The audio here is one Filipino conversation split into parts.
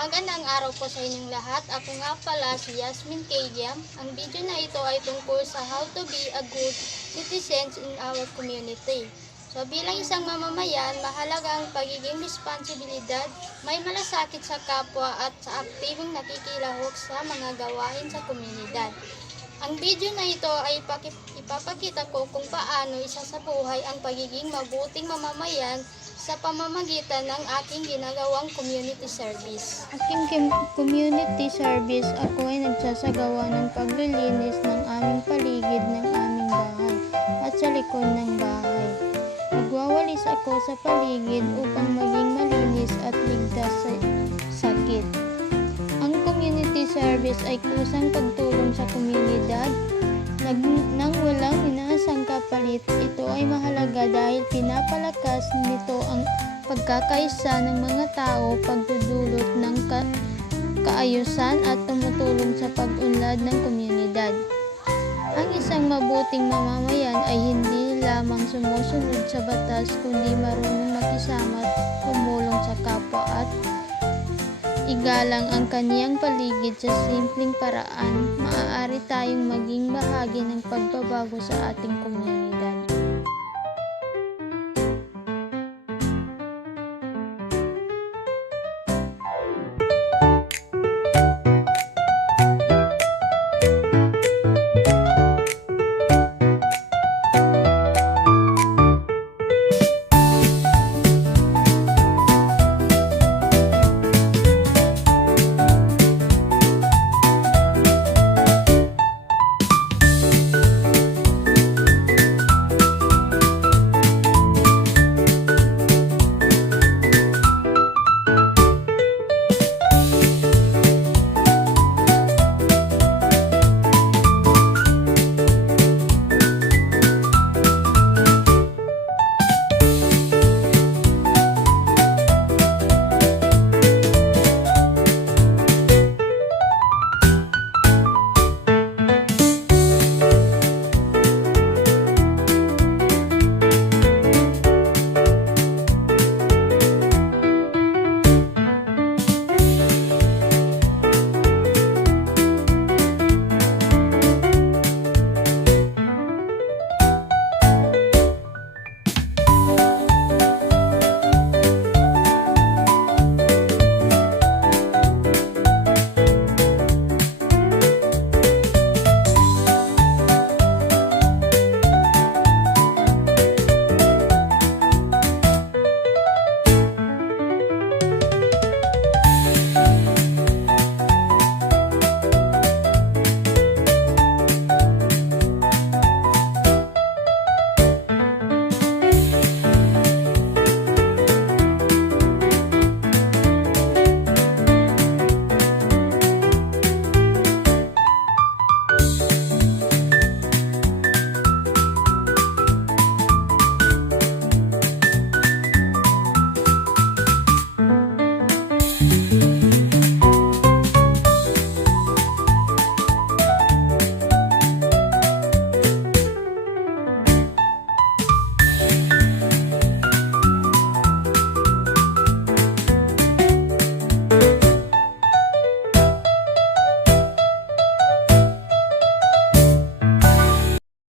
Magandang araw po sa inyong lahat. Ako nga pala si Yasmin Kayam. Ang video na ito ay tungkol sa how to be a good citizens in our community. So bilang isang mamamayan, mahalaga ang pagiging responsibilidad, may malasakit sa kapwa at sa aktibong nakikilahok sa mga gawain sa komunidad. Ang video na ito ay ipapakita ko kung paano isasabuhay ang pagiging mabuting mamamayan sa pamamagitan ng aking ginagawang community service. Aking community service, ako ay nagsasagawa ng paglilinis ng aming paligid ng aming bahay at sa likod ng bahay. Nagwawalis ako sa paligid upang maging malinis at ligtas sa sakit. Ang community service ay kusang pagtulong sa komunidad nang walang inaasang kapalit. Ito ay mahalaga dahil pinapalakas nito ang pagkakaisa ng mga tao, pagdudulot ng kaayusan at tumutulong sa pag-unlad ng komunidad. Ang isang mabuting mamamayan ay hindi lamang sumusunod sa batas kundi marunong makisama at tumulong sa kapwa at igalang ang kaniyang paligid sa simpleng paraan. Maaari tayong maging bahagi ng pagbabago sa ating komunidad.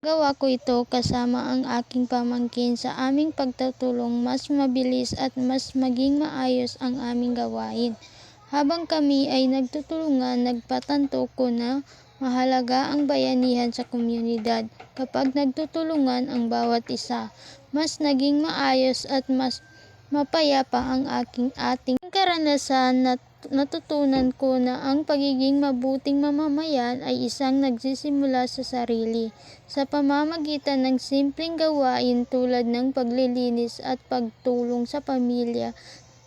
Gawa ko ito kasama ang aking pamangkin. Sa aming pagtutulong, mas mabilis at mas maging maayos ang aming gawain. Habang kami ay nagtutulungan, nagpatanto ko na mahalaga ang bayanihan sa komunidad. Kapag nagtutulungan ang bawat isa, mas naging maayos at mas mapayapa ang ating karanasan. Natutunan ko na ang pagiging mabuting mamamayan ay isang nagsisimula sa sarili. Sa pamamagitan ng simpleng gawain tulad ng paglilinis at pagtulong sa pamilya,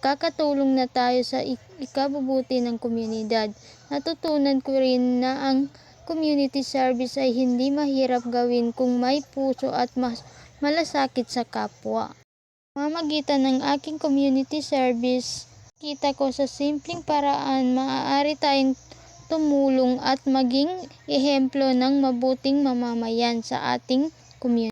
kakatulong na tayo sa ikabubuti ng komunidad. Natutunan ko rin na ang community service ay hindi mahirap gawin kung may puso at malasakit sa kapwa. Sa pamamagitan ng aking community service, kita ko sa simpleng paraan maaari tayong tumulong at maging ehemplo ng mabuting mamamayan sa ating community.